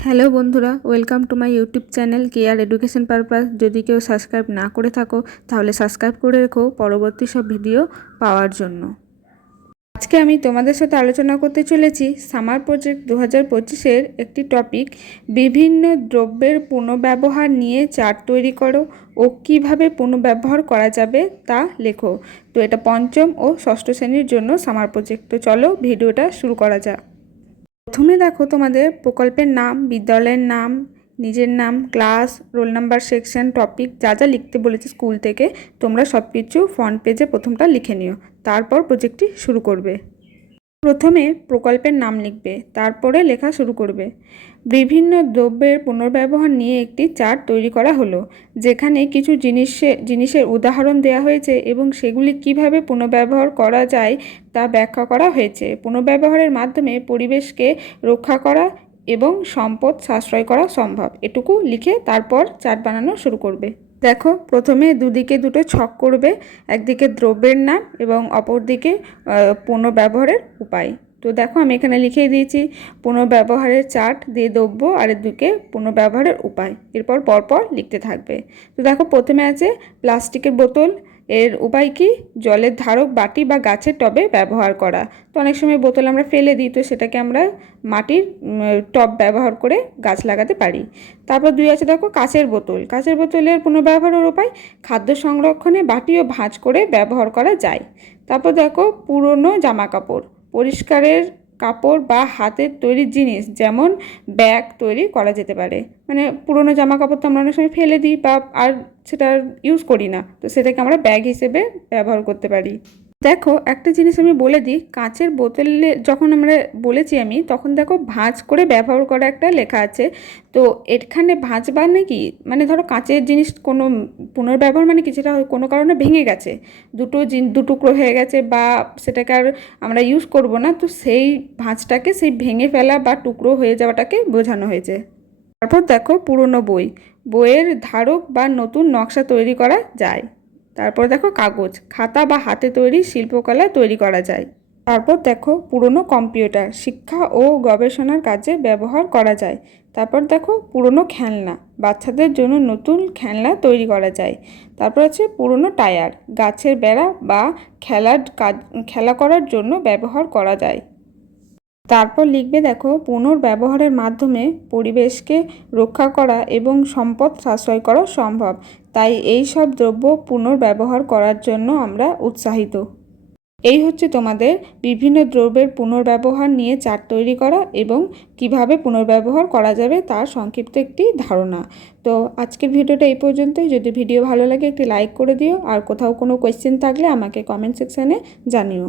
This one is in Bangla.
হ্যালো বন্ধুরা, welcome to my YouTube channel care education purpose. যদি কেউ সাবস্ক্রাইব না করে থাকো তাহলে সাবস্ক্রাইব করে রেখো পরবর্তী সব ভিডিও পাওয়ার জন্য। আজকে আমি তোমাদের সাথে আলোচনা করতে চলেছি সামার প্রজেক্ট 2025-এর একটি টপিক, বিভিন্ন দ্রব্যের পুনর্ব্যবহার নিয়ে চার্ট তৈরি করো ও কীভাবে পুনর্ব্যবহার করা যাবে তা লেখো। তো এটা পঞ্চম ও ষষ্ঠ শ্রেণীর জন্য সামার প্রজেক্ট। তো চলো ভিডিওটা শুরু করা যাক। প্রথমে দেখো তোমাদের প্রকল্পের নাম, বিদ্যালয়ের নাম, নিজের নাম, class, roll number, section, topic যা যা লিখতে বলেছে স্কুল থেকে তোমরা সব কিছু ফ্রন্ট পেজে প্রথমটা লিখে নিও। তারপর প্রজেক্টটি শুরু করবে। প্রথমে প্রকল্পের নাম লিখবে, তারপরে লেখা শুরু করবে। বিভিন্ন দ্রব্যের পুনর্ব্যবহার নিয়ে একটি চার্ট তৈরি করা হলো, যেখানে কিছু জিনিসের উদাহরণ দেওয়া হয়েছে এবং সেগুলি কিভাবে পুনর্ব্যবহার করা যায় তা ব্যাখ্যা করা হয়েছে। পুনর্ব্যবহারের মাধ্যমে পরিবেশকে রক্ষা করা এবং সম্পদ সাশ্রয় করা সম্ভব। এটুকু লিখে তারপর চার্ট বানানো শুরু করবে। দেখো, প্রথমে দুদিকে দুটো ছক করবে, একদিকে দ্রব্যের নাম এবং অপর দিকে পুনর্ব্যবহারের উপায়। তো দেখো আমি এখানে লিখে দিয়েছি পুনর্ব্যবহারের চার্ট দিয়ে দ্রব্য আর এদিকে পুনর্ব্যবহারের উপায়। এরপর পরপর লিখতে থাকবে। তো দেখো প্রথমে আছে প্লাস্টিকের বোতল, এর উপায় কি? জলের ধারক বাটি বা গাছের টবে ব্যবহার করা। তো অনেক সময় বোতল আমরা ফেলে দিই, তো সেটাকে আমরা মাটির টব ব্যবহার করে গাছ লাগাতে পারি। তারপর দুই আছে দেখো কাচের বোতল। কাচের বোতলের পুনর্ব্যবহারের উপায়, খাদ্য সংরক্ষণে বাটি ও ভাঁজ করে ব্যবহার করা যায়। তারপর দেখো পুরনো জামা কাপড়, পরিষ্কারের কাপড় বা হাতের তৈরি জিনিস যেমন ব্যাগ তৈরি করা যেতে পারে। মানে পুরনো জামা কাপড় তো আমরা অনেক সময় ফেলে দিই বা আর সেটা ইউজ করি না, তো সেটাকে আমরা ব্যাগ হিসেবে ব্যবহার করতে পারি। দেখো একটা জিনিস আমি বলে দিই, কাঁচের বোতলে যখন আমরা বলেছি আমি, তখন দেখো ভাঁজ করে ব্যবহার করা একটা লেখা আছে। তো এখানে ভাঁজ মানে কি, মানে ধরো কাঁচের জিনিস কোনো পুনর্ব্যবহার মানে কি, সেটা কোনো কারণে ভেঙে গেছে, দু টুকরো হয়ে গেছে বা সেটাকে আর আমরা ইউজ করব না, তো সেই ভাঁজটাকে, সেই ভেঙে ফেলা বা টুকরো হয়ে যাওয়াটাকে বোঝানো হয়েছে। তারপর দেখো পুরনো বই, বইয়ের ধারক বা নতুন নকশা তৈরি করা যায়। তারপর দেখো কাগজ, খাতা বা হাতে তৈরি শিল্পকলা তৈরি করা যায়। তারপর দেখো পুরনো কম্পিউটার, শিক্ষা ও গবেষণার কাজে ব্যবহার করা যায়। তারপর দেখো পুরনো খেলনা, বাচ্চাদের জন্য নতুন খেলনা তৈরি করা যায়। তারপর আছে পুরনো টায়ার, গাছের বেড়া বা খেলা করার জন্য ব্যবহার করা যায়। তারপর লিখবে দেখো পুনর্ব্যবহারের মাধ্যমে পরিবেশকে রক্ষা করা এবং সম্পদ সাশ্রয় করা সম্ভব, তাই এই সব দ্রব্য পুনর্ব্যবহার করার জন্য আমরা উৎসাহিত। এই হচ্ছে তোমাদের বিভিন্ন দ্রব্যের পুনর্ব্যবহার নিয়ে চার্ট তৈরি করা এবং কিভাবে পুনর্ব্যবহার করা যাবে তার সংক্ষিপ্ত একটি ধারণা। তো আজকের ভিডিওটা এই পর্যন্তই। যদি ভিডিও ভালো লাগে একটি লাইক করে দিও, আর কোথাও কোনো কোয়েশ্চেন থাকলে আমাকে কমেন্ট সেকশানে জানিও।